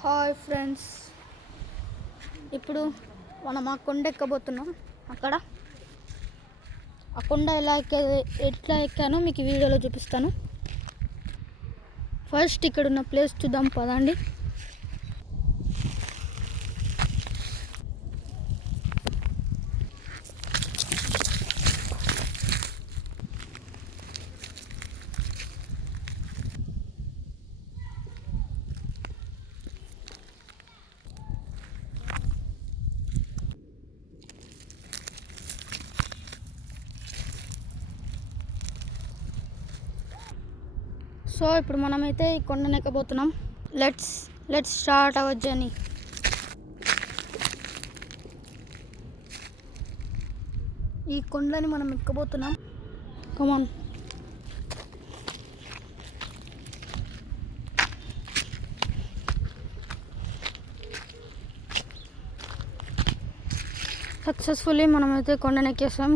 Hi friends, ఇప్పుడు మనం ఆ కొండ ఎక్కబోతున్నాం. అక్కడ ఆ కొండ ఎట్లా ఎక్కానో మీకు వీడియోలో చూపిస్తాను. ఫస్ట్ ఇక్కడ ఉన్న ప్లేస్ చూద్దాం పదండి. సో ఇప్పుడు మనమైతే ఈ కొండను ఎక్కబోతున్నాం. Let's start our journey. ఈ కొండని మనం ఎక్కబోతున్నాం. కమాన్. సక్సెస్ఫుల్లీ మనమైతే కొండను ఎక్కేసాం.